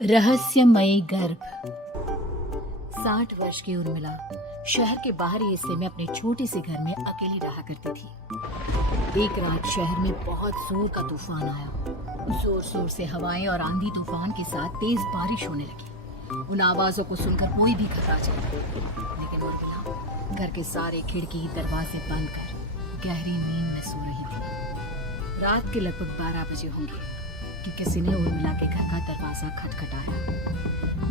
रहस्यमयी गर्भ। 60 वर्ष की उर्मिला शहर के बाहरी हिस्से में अपने छोटे से घर में अकेली रहा करती थी। एक रात शहर में बहुत जोर का तूफान आया। जोर जोर से हवाएं और आंधी तूफान के साथ तेज बारिश होने लगी। उन आवाजों को सुनकर कोई भी घबरा जाता, लेकिन उर्मिला घर के सारे खिड़की दरवाजे बंद कर गहरी नींद में सो रही थी। रात के लगभग 12 बजे होंगे कि किसी ने उर्मिला के घर का दरवाजा खटखटाया।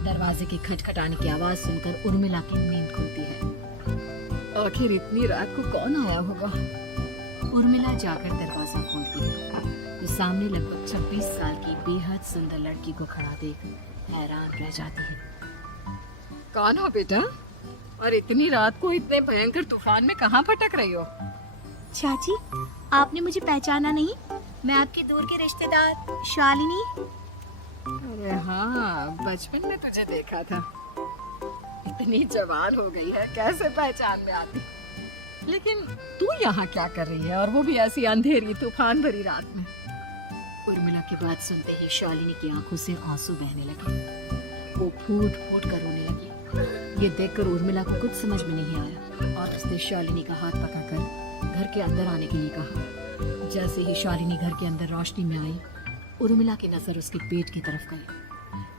दरवाजे के खटखटाने की आवाज सुनकर उर्मिला की नींद खुलती है। आखिर इतनी रात को कौन आया होगा? उर्मिला जाकर दरवाजा खोलती है तो सामने लगभग 26 साल की बेहद सुंदर लड़की को खड़ा देख हैरान रह जाती है। कौन हो बेटा? और इतनी रात को इतने भयंकर तूफान में कहाँ भटक रही हो? चाची, आपने मुझे पहचाना नहीं? मैं आपके दूर के रिश्तेदार शालिनी। अरे हाँ, बचपन में तुझे देखा था। इतनी जवान हो गई है, कैसे पहचान में आती? लेकिन तू यहाँ क्या कर रही है, और वो भी ऐसी अंधेरी तूफान भरी रात में? उर्मिला की बात सुनते ही शालिनी की आंखों से आंसू बहने लगे। वो फूट फूट कर रोने लगी। ये देखकर उर्मिला को कुछ समझ में नहीं आया और उसने शालिनी का हाथ पकड़कर घर के अंदर आने के लिए कहा। जैसे ही शालिनी घर के अंदर रोशनी में आई, उर्मिला की नजर उसके पेट की तरफ गई,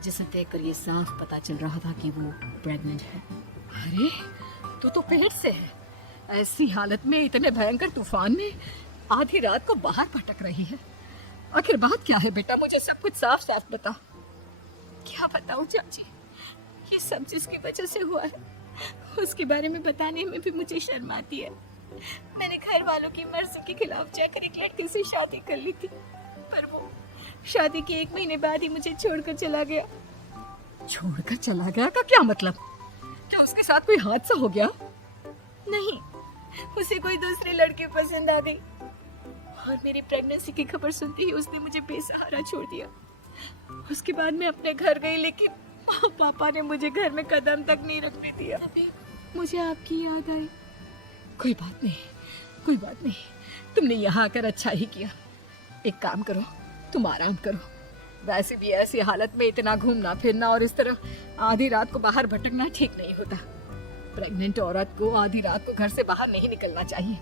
जिसे देखकर ये साफ पता चल रहा था कि वो प्रेग्नेंट है। अरे, तो पेट से है। ऐसी हालत में इतने भयंकर तूफान में आधी रात को बाहर भटक रही है। आखिर बात क्या है बेटा? मुझे सब कुछ साफ साफ बता। क्या बताऊं चाची, ये सब जिसकी वजह से हुआ है उसके बारे में बताने में भी मुझे शर्म आती है। मैंने घर वालों की मर्जी के खिलाफ जाकर एक लड़के से शादी कर ली थी, पर वो शादी के 1 महीने बाद ही मुझे छोड़कर चला गया। छोड़कर चला गया का क्या मतलब? क्या उसके साथ कोई हादसा हो गया? नहीं, उसे कोई दूसरी लड़की पसंद आ गई और मेरी प्रेगनेंसी की खबर सुनते ही उसने मुझे बेसहारा छोड़ दिया। उसके बाद मैं अपने घर गई, लेकिन पापा ने मुझे घर में कदम तक नहीं रखने दिया। मुझे आपकी याद आई। कोई बात नहीं, कोई बात नहीं। तुमने यहाँ आकर अच्छा ही किया। एक काम करो, तुम आराम करो। वैसे भी ऐसी हालत में इतना घूमना फिरना और इस तरह आधी रात को बाहर भटकना ठीक नहीं होता। प्रेग्नेंट औरत को आधी रात को घर से बाहर नहीं निकलना चाहिए।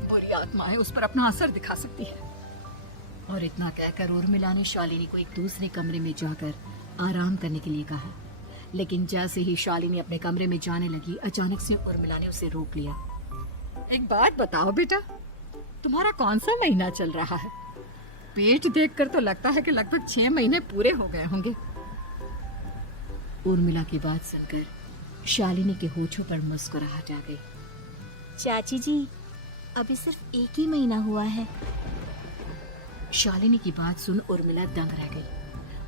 बुरी आत्माएं उस पर अपना असर दिखा सकती है। और इतना कहकर उर्मिला ने शालिनी को एक दूसरे कमरे में जाकर आराम करने के लिए कहा। लेकिन जैसे ही शालिनी अपने कमरे में जाने लगी, अचानक से उर्मिला ने उसे रोक लिया। एक बात बताओ बेटा, तुम्हारा कौन सा महीना चल रहा है? पेट देखकर तो लगता है कि लगभग 6 महीने पूरे हो गए होंगे। उर्मिला की बात सुनकर शालिनी के होठों पर मुस्कुराहट आ गई। चाची जी, अभी सिर्फ 1 ही महीना हुआ है। शालिनी की बात सुन उर्मिला दंग रह गई।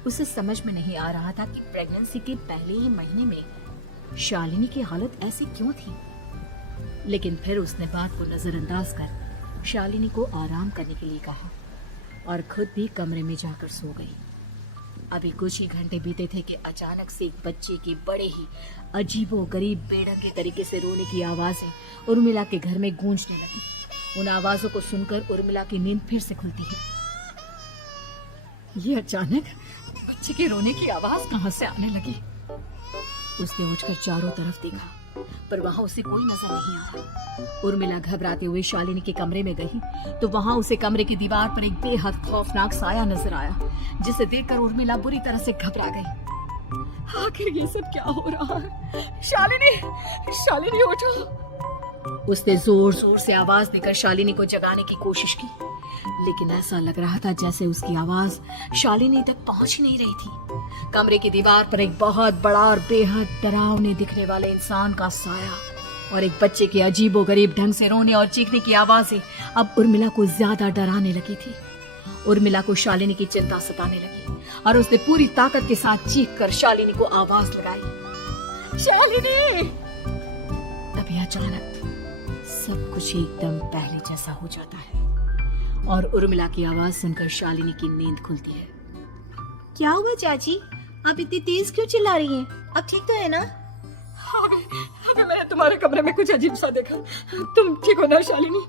उसे समझ में नहीं आ रहा था कि प्रेगनेंसी के पहले ही महीने में शालिनी की हालत ऐसी क्यों थी। लेकिन फिर उसने बात को नजरअंदाज कर शालिनी को आराम करने के लिए कहा और खुद भी कमरे में जाकर सो गई। अभी कुछ ही घंटे बीते थे कि अचानक से एक बच्चे की बड़े ही अजीबोगरीब बेढंगे तरीके से रोने की आवाजें उर्मिला के घर में गूंजने लगी। उन आवाजों को सुनकर उर्मिला की नींद फिर से खुलती है। ये अचानक बच्चे के रोने की आवाज कहां से आने लगी? उसने उठकर चारों तरफ देखा, पर वहां उसे कोई नजर नहीं आया। उर्मिला घबराते हुए शालिनी के कमरे में गई तो वहां उसे कमरे की दीवार पर एक बेहद खौफनाक साया नजर आया, जिसे देखकर उर्मिला बुरी तरह से घबरा गई। आखिर ये सब क्या हो रहा है? शालिनी, शालिनी उठो! उसने जोर जोर से आवाज देकर शालिनी को जगाने की कोशिश की, लेकिन ऐसा लग रहा था जैसे उसकी आवाज शालिनी तक पहुंच ही नहीं रही थी। कमरे की दीवार पर एक बहुत बड़ा और बेहद डरावने दिखने वाले इंसान का साया और एक बच्चे के अजीबोगरीब ढंग से रोने और चीखने की आवाजें अब उर्मिला को ज्यादा डराने लगी थी। उर्मिला को शालिनी की चिंता सताने लगी और उसने पूरी ताकत के साथ चीख कर शालिनी को आवाज लगाई, शालिनी! तभी अचानक सब कुछ एकदम पहले जैसा हो जाता है और उर्मिला की आवाज सुनकर शालिनी की नींद खुलती है। क्या हुआ चाची? आप इतनी तेज क्यों चिल्ला रही हैं? अब ठीक तो है ना? अभी मैंने तुम्हारे कमरे में कुछ अजीब सा देखा। तुम ठीक हो ना शालिनी?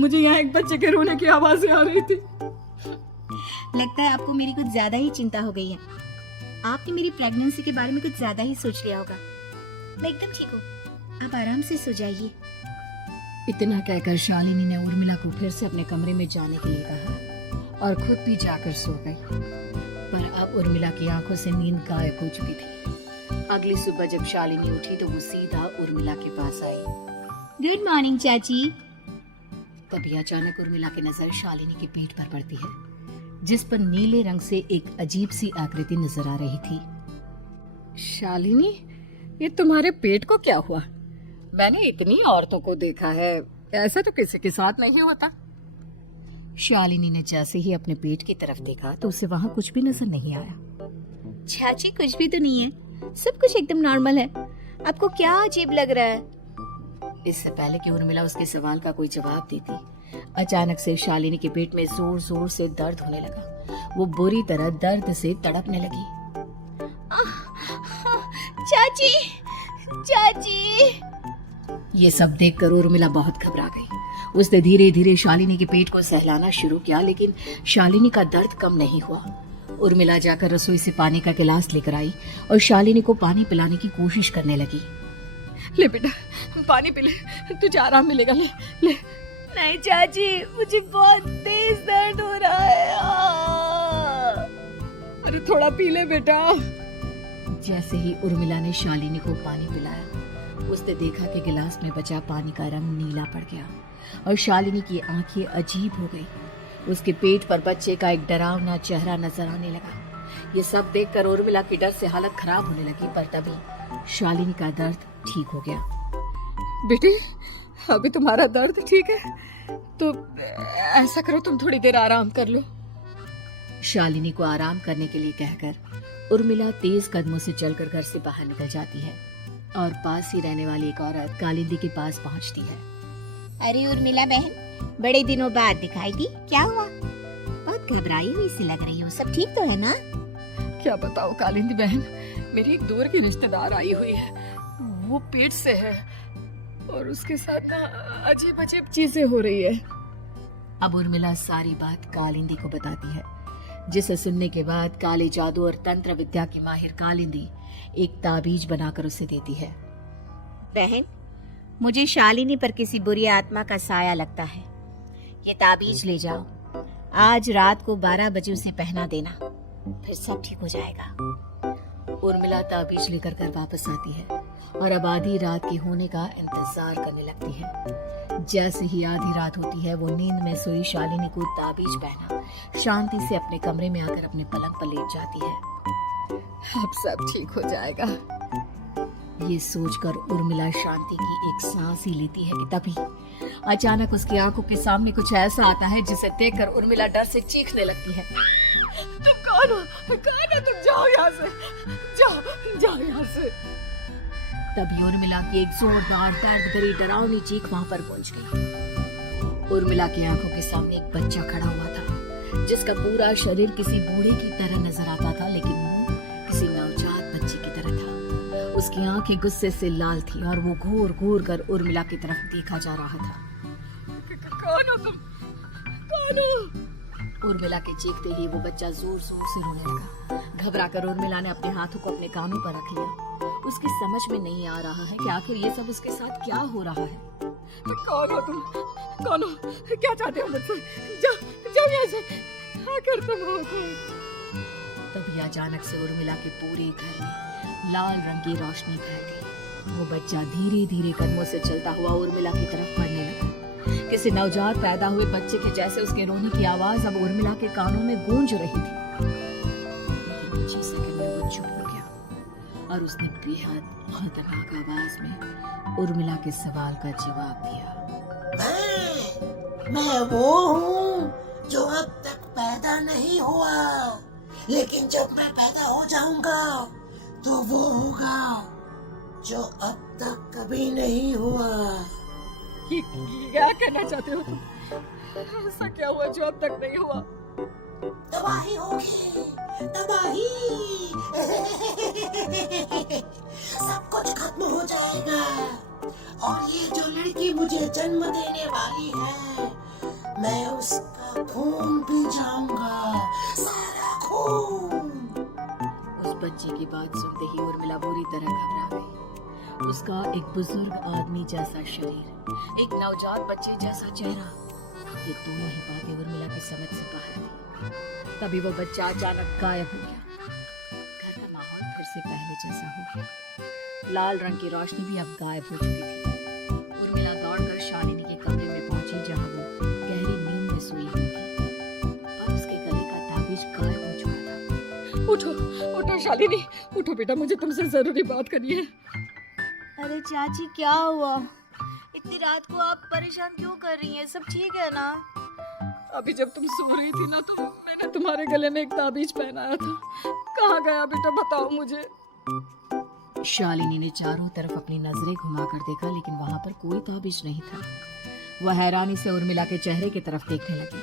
मुझे यहाँ एक बच्चे के रोने की आवाजें आ रही थी। लगता है आपको मेरी कुछ ज्यादा ही चिंता हो गई है। आपने मेरी प्रेगनेंसी के बारे में कुछ ज्यादा ही सोच लिया होगा। मैं एकदम ठीक हूँ, आप आराम से सो जाइए। इतना कहकर शालिनी ने उर्मिला को फिर से अपने कमरे में जाने के लिए कहा और खुद भी जाकर सो गई। पर अब उर्मिला की आंखों से नींद गायब हो चुकी थी। अगली सुबह जब शालिनी उठी तो वो सीधा उर्मिला के पास आई। गुड मॉर्निंग चाची। तभी अचानक उर्मिला की नजर शालिनी के पेट पर पड़ती है, जिस पर नीले रंग से एक अजीब सी आकृति नजर आ रही थी। शालिनी, ये तुम्हारे पेट को क्या हुआ? मैंने इतनी औरतों को देखा है, ऐसा तो किसी के साथ नहीं होता। शालिनी ने जैसे ही अपने पेट की तरफ देखा तो उसे वहां कुछ भी नजर नहीं आया। चाची कुछ भी तो नहीं है, सब कुछ एकदम नॉर्मल है। आपको क्या अजीब लग रहा है? इससे पहले कि उर्मिला उसके सवाल का कोई जवाब देती, अचानक से शालिनी के पेट में जोर जोर से दर्द होने लगा। वो बुरी तरह दर्द से तड़पने लगी। चाची, चाची। ये सब देखकर उर्मिला बहुत घबरा गई। उसने धीरे धीरे शालिनी के पेट को सहलाना शुरू किया, लेकिन शालिनी का दर्द कम नहीं हुआ। उर्मिला जाकर रसोई से पानी का गिलास लेकर आई और शालिनी को पानी पिलाने की कोशिश करने लगी। ले बेटा, पानी पी ले, तुझे आराम मिलेगा। ले ले। नहीं चाची, मुझे बहुत तेज दर्द हो रहा है। अरे थोड़ा पी ले बेटा। जैसे ही उर्मिला ने शालिनी को पानी पिलाया, उसने देखा कि गिलास में बचा पानी का रंग नीला पड़ गया और शालिनी की आंखें अजीब हो गई। उसके पेट पर बच्चे का एक डरावना चेहरा नजर आने लगा। ये सब देखकर उर्मिला की डर से हालत खराब होने लगी, पर तभी शालिनी का दर्द ठीक हो गया। बेटी, अभी तुम्हारा दर्द ठीक है, तो ऐसा करो, तुम थोड़ी देर आराम कर लो। शालिनी को आराम करने के लिए कहकर उर्मिला तेज कदमों से चलकर घर से बाहर निकल जाती है और पास ही रहने वाली एक औरत कालिंदी के पास पहुंचती है। अरे उर्मिला बहन, बड़े दिनों बाद दिखाई दी, क्या हुआ? बहुत घबराई हुई सी लग रही हो, सब ठीक तो है ना? क्या बताओ कालिंदी बहन, मेरी एक दूर की रिश्तेदार आई हुई है, वो पेट से है और उसके साथ ना अजीब अजीब चीजें हो रही है। अब उर्मिला सारी बात कालिंदी को बताती है, जिसे सुनने के बाद काले जादू और तंत्र विद्या की माहिर कालिंदी एक ताबीज बनाकर उसे देती है। बहन, मुझे शालिनी पर किसी बुरी आत्मा का साया लगता है। ये ताबीज ले जाओ, आज रात को 12 बजे उसे पहना देना, फिर सब ठीक हो जाएगा। उर्मिला ताबीज लेकर घर वापस आती है और अब आधी रात के होने का इंतजार करने लगती है। जैसे ही आधी रात होती है, वो नींद में सोई शालिनी को ताबीज पहना शांति से अपने कमरे में आकर अपने पलंग पर लेट जाती है। अब सब ठीक हो जाएगा, ये सोचकर उर्मिला शांति की एक सांस ही लेती है कि तभी अचानक उसकी आंखों के सामने कुछ ऐसा आता है जिसे देखकर उर्मिला डर से चीखने लगती है। तुम कौन हो? कौन हो तुम? जाओ यहाँ से, जाओ जाओ यहाँ से। तभी उर्मिला की एक जोरदार दर्द भरी डरावनी चीख वहां पर पहुंच गई। उर्मिला की आंखों के सामने एक बच्चा खड़ा हुआ था, जिसका पूरा शरीर किसी बूढ़े की तरह नजर आता था, लेकिन मुंह किसी नवजात बच्चे की तरह था। उसकी आंखें गुस्से से लाल थी और वो घूर घूर कर उर्मिला की तरफ देखा जा रहा था। कौन हो तुम? कौन हो? उर्मिला के चीखते ही वो बच्चा जोर जोर से रोने लगा। घबरा कर उर्मिला ने अपने हाथों को अपने कानों पर रख लिया। उसकी समझ में नहीं आ रहा है कि आखिर ये सब उसके साथ क्या हो रहा है। कौन हो तुम? कौन हो? क्या चाहते हो मुझसे? जाओ जाओ यहाँ से, आखिर तुम हो कौन? तभी अचानक से उर्मिला के पूरे घर में लाल रंग की रोशनी फैल गई। वो बच्चा धीरे धीरे कदमों से चलता हुआ उर्मिला की तरफ बढ़ने लगा। किसी नवजात पैदा हुए बच्चे के जैसे उसके रोने की आवाज अब उर्मिला के कानों में गूंज रही थी। कुछ ही सेकंड में वो चुप हो गया और उसने बेहद खतरनाक आवाज में उर्मिला के सवाल का जवाब दिया। मैं वो हूँ जो अब तक पैदा नहीं हुआ, लेकिन जब मैं पैदा हो जाऊंगा तो वो होगा जो अब तक कभी नहीं हुआ। क्या कहना चाहते हो तुम? ऐसा क्या हुआ जो अब तक नहीं हुआ? तबाही होगी, तबाही। सब कुछ खत्म हो जाएगा और ये जो लड़की मुझे जन्म देने वाली है, मैं उसका खून पी जाऊंगा, सारा खून। उस उर्मिला बुरी तरह घबरा गई। उसका एक बुजुर्ग आदमी जैसा शरीर, एक नवजात बच्चे जैसा चेहरा, ये दोनों ही बातें उर्मिला की समझ से बाहर थी। तभी वो बच्चा अचानक गायब हो गया। घर का माहौल फिर से पहले जैसा हो गया। लाल रंग की रोशनी भी अब गायब हो चुकी थी। उर्मिला दौड़कर शालिनी के कमरे में पहुंची, जहां वो गहरी नींद में सोई हुई थी, पर उसके गले का ताबीज गायब हो चुका था। उठो उठो शालिनी, उठो बेटा, मुझे तुमसे जरूरी बात करनी है। अरे चाची क्या हुआ? इतनी रात को आप परेशान क्यों कर रही हैं? सब ठीक है ना? अभी जब तुम सो रही थी ना, तो मैंने तुम्हारे गले में एक ताबीज पहनाया था। कहाँ गया बेटा, बताओ मुझे। शालिनी ने चारों तरफ अपनी नजरें घुमाकर देखा, लेकिन वहां पर कोई ताबीज नहीं था। वह हैरानी से उर्मिला के चेहरे की तरफ देखने लगी।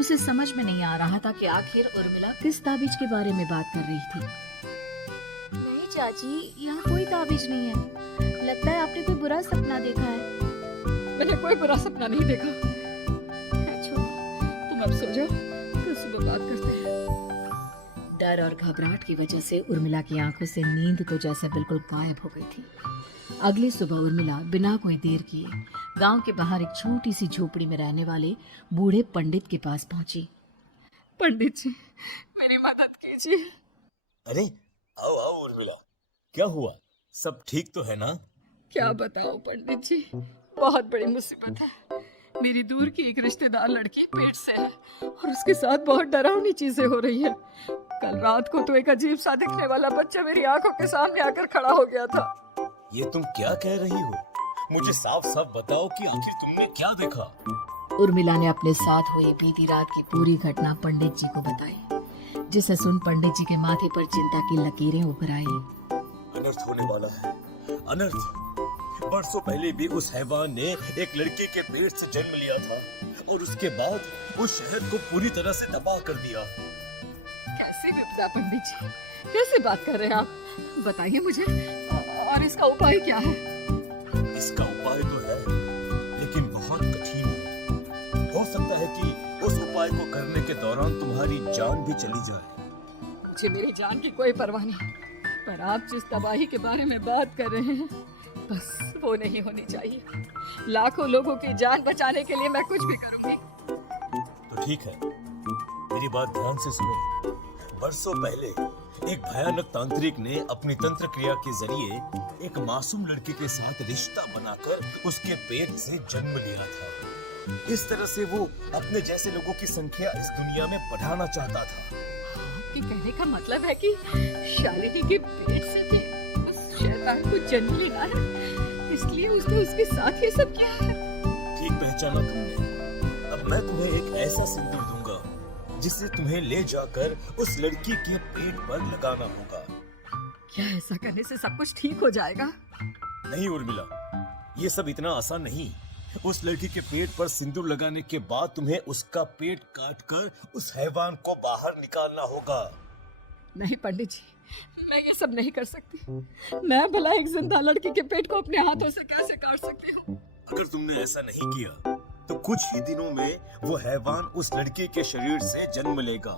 उसे समझ में नहीं आ रहा था कि आखिर उर्मिला किस ताबीज के बारे में बात कर रही थी। नहीं चाची, यहाँ कोई ताबीज नहीं है। लगता है आपने कोई बुरा सपना देखा है। मैंने कोई बुरा सपना नहीं देखा। छोड़ो, तुम अब सो जाओ, कल सुबह बात करते हैं। डर और घबराहट की वजह से उर्मिला की आंखों से नींद तो जैसे बिल्कुल गायब हो गई थी। अगली सुबह उर्मिला बिना कोई देर किए गांव के बाहर एक छोटी सी झोपड़ी में रहने वाले बूढ़े पंडित के पास पहुंची। पंडित जी, मेरी मदद कीजिए। अरे आओ आओ उर्मिला, क्या हुआ? सब ठीक तो है ना? क्या बताओ पंडित जी, बहुत बड़ी मुसीबत है। मेरी दूर की एक रिश्तेदार लड़की पेट से है और उसके साथ बहुत डरावनी चीजें हो रही है। कल रात को तो एक अजीब सा दिखने वाला बच्चा मेरी आंखों के सामने आकर खड़ा हो गया था। ये तुम क्या कह रही हो? मुझे साफ साफ बताओ कि आखिर तुमने क्या देखा? उर्मिला ने अपने साथ हुई बीती रात की पूरी घटना पंडित जी को बताई, जिसे सुन पंडित जी के माथे पर चिंता की लकीरें उभर आई। अनर्थ होने वाला है, अनर्थ। बरसों पहले भी उस हैवान ने एक लड़के के पेट से जन्म लिया था और उसके बाद उस शहर को पूरी तरह से तबाह कर दिया। कैसी विपदा पंडित जी, कैसे बात कर रहे हैं आप? बताइए मुझे, और इसका उपाय क्या है? इसका उपाय तो है, लेकिन बहुत कठिन है। हो सकता है कि उस उपाय को करने के दौरान तुम्हारी जान भी चली जाए। मुझे मेरी जान की कोई परवाह नहीं, पर आप जिस तबाही के बारे में बात कर रहे हैं, बस वो नहीं होनी चाहिए। लाखों लोगों की जान बचाने के लिए मैं कुछ भी करूंगी। तो ठीक है, मेरी बात ध्यान से सुनो। बरसों पहले एक भयानक तांत्रिक ने अपनी तंत्र क्रिया के जरिए एक मासूम लड़की के साथ रिश्ता बनाकर उसके पेट से जन्म लिया था। इस तरह से वो अपने जैसे लोगों की संख्या इस दुनिया में बढ़ाना चाहता था। आपके कहने का मतलब है कि शालिनी के पेट से भी उस शैतान को जन्म लेना है, इसलिए उसने उसके साथ ये सब किया है। ठीक पहचाना तुमने। अब मैं तुम्हें एक ऐसा सिंदूर दूंगा जिसे तुम्हें ले जाकर उस लड़की के पेट पर लगाना होगा। क्या ऐसा करने से सब कुछ ठीक हो जाएगा? नहीं उर्मिला, ये सब इतना आसान नहीं। उस लड़की के पेट पर सिंदूर लगाने के बाद तुम्हें उसका पेट काटकर उस हैवान को बाहर निकालना होगा। नहीं पंडित जी, मैं ये सब नहीं कर सकती। मैं भला एक जिंदा लड़की के पेट को अपने हाथों से कैसे काट सकती हूँ? अगर तुमने ऐसा नहीं किया तो कुछ ही दिनों में वो हैवान उस लड़की के शरीर से जन्म लेगा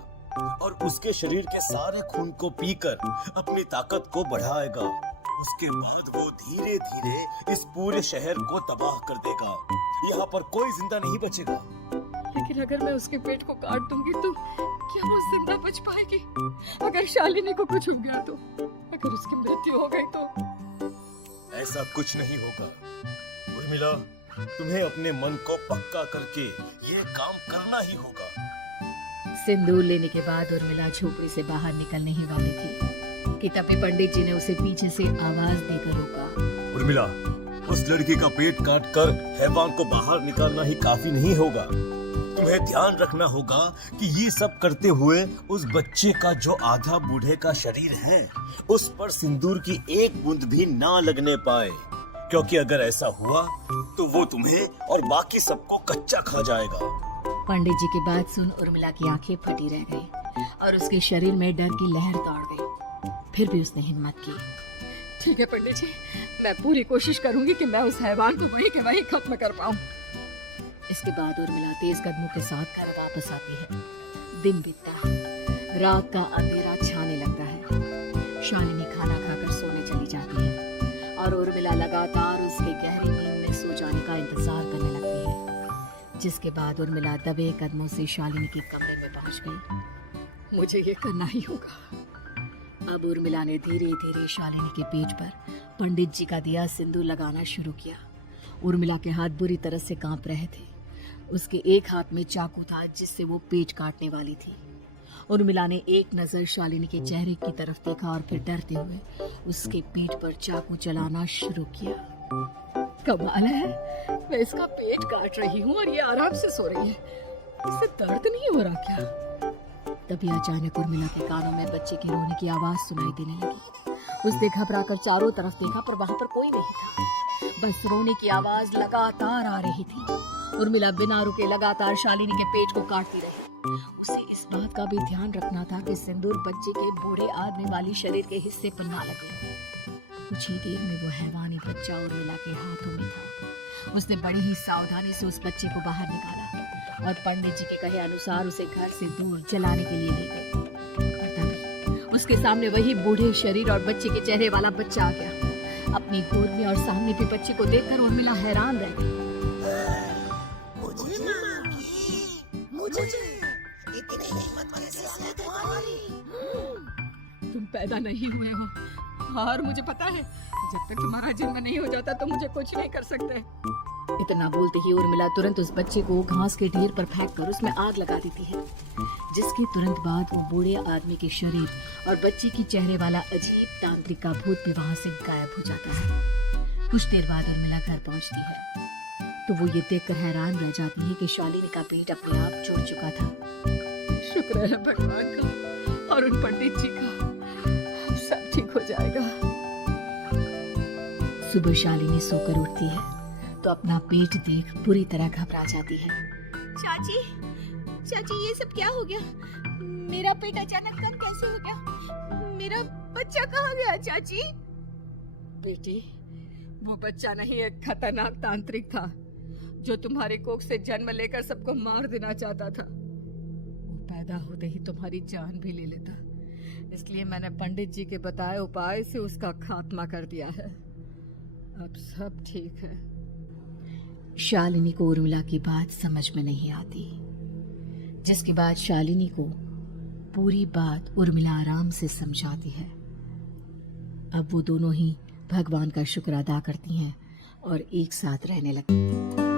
और उसके शरीर के सारे खून को पीकर अपनी ताकत को बढ़ाएगा। उसके बाद वो धीरे धीरे इस पूरे शहर को तबाह कर देगा। यहाँ पर कोई जिंदा नहीं बचेगा। लेकिन अगर मैं उसके पेट को काट दूंगी तो क्या वो जिंदा बच पाएगी? अगर शालिनी को कुछ हो गया तो, अगर उसकी मृत्यु हो गई तो? ऐसा कुछ नहीं होगा उर्मिला, तुम्हें अपने मन को पक्का करके ये काम करना ही होगा। सिंदूर लेने के बाद उर्मिला झोपड़ी से बाहर निकलने ही वाली थी कि तभी पंडित जी ने उसे पीछे से आवाज देकर रोका। उर्मिला, उस लड़की का पेट काट कर हैवान को बाहर निकालना ही काफी नहीं होगा। तुम्हें ध्यान रखना होगा कि ये सब करते हुए उस बच्चे का जो आधा बूढ़े का शरीर है, उस पर सिंदूर की एक बूंद भी ना लगने पाए, क्योंकि अगर ऐसा हुआ तो वो तुम्हें और बाकी सबको कच्चा खा जाएगा। पंडित जी की बात सुन उर्मिला की आंखें फटी रह गई और उसके शरीर में डर की लहर दौड़ गई। फिर भी उसने हिम्मत की। ठीक है पंडित जी, मैं पूरी कोशिश करूंगी कि मैं उस हैवान को वहीं के वहीं खत्म कर पाऊं। इसके बाद उर्मिला तेज कदमों के साथ घर वापस आती है। दिन बीतता है, रात का अंधेरा छाने लगता है। शालिनी खाना खाकर सोने इंतजार करने लगती है, जिसके बाद उर्मिला दबे कदमों से शालिनी के कमरे में पहुंच गई। मुझे ये करना ही होगा। अब उर्मिला ने धीरे धीरे शालिनी के पेट पर पंडित जी का दिया सिंदूर लगाना शुरू किया। उर्मिला के हाथ बुरी तरह से कांप रहे थे। उसके एक हाथ में चाकू था जिससे वो पेट काटने वाली थी। उर्मिला ने एक नजर शालिनी के चेहरे की तरफ देखा और फिर डरते हुए उसके पीठ पर चाकू चलाना शुरू किया। कमाल है, मैं इसका पेट काट रही हूँ और ये आराम से सो रही है। इसे दर्द नहीं हो रहा क्या? तभी अचानक उर्मिला के कानों में बच्चे के रोने की आवाज सुनाई देने लगी। उसने घबराकर चारों तरफ देखा पर वहां पर कोई नहीं था। बस रोने की आवाज लगातार आ रही थी। उर्मिला बिना रुके लगातार शालिनी के पेट को काटती रही। उसे इस बात का भी ध्यान रखना था कि सिंदूर बच्चे के बूढ़े आदमी वाली शरीर के हिस्से पर ना लगे। कुछ ही देर में वो हैवानी बच्चा उर्मिला के हाथों में था। उसने बड़ी ही सावधानी से उस बच्चे को बाहर निकाला और पंडित जी के कहे अनुसार उसे घर से दूर जलाने के लिए ले गए। और तभी उसके सामने वही बूढ़े शरीर और बच्चे के चेहरे वाला बच्चा आ गया। अपनी गोद में और सामने भी बच्चे को देखकर उर्मिला हैरान रह गई। मुझे इतनी हिम्मत कैसे है तुम्हारी? तुम पैदा नहीं हुए हो और मुझे पता है जब तक तुम्हारा जन्म नहीं हो जाता तो मुझे कुछ नहीं कर सकते। इतना बोलते ही उर्मिला तुरंत उस बच्चे को घास के ढेर पर फेंक कर उसमें आग लगा देती है, जिसके तुरंत बाद वो बूढ़े आदमी के शरीर और बच्चे के चेहरे वाला अजीब तांत्रिक का भूत भी वहां से गायब हो जाता है। कुछ देर बाद उर्मिला घर पहुंचती है तो वो ये देखकर हैरान रह जाती है कि शालिनी का पेट अपने आप जुड़ चुका था। शुक्र है भगवान का और उन पंडित जी का, सब ठीक हो जाएगा। सुबह शालिनी सोकर उठती है तो अपना पेट देख पूरी तरह घबरा जाती है। चाची, चाची ये सब क्या हो गया? मेरा पेट अचानक कम कैसे हो गया? मेरा बच्चा कहाँ गया चाची? बेटी, वो बच्चा नहीं एक खतरनाक तांत्रिक था जो तुम्हारे कोख से जन्म लेकर सबको मार देना चाहता था। वो पैदा होते ही तुम्हारी जान भी ले लेता, इसलिए मैंने पंडित जी के बताए उपाय से उसका खात्मा कर दिया है। अब सब ठीक है। शालिनी को उर्मिला की बात समझ में नहीं आती, जिसके बाद शालिनी को पूरी बात उर्मिला आराम से समझाती है। अब वो दोनों ही भगवान का शुक्र अदा करती हैं और एक साथ रहने लगती हैं।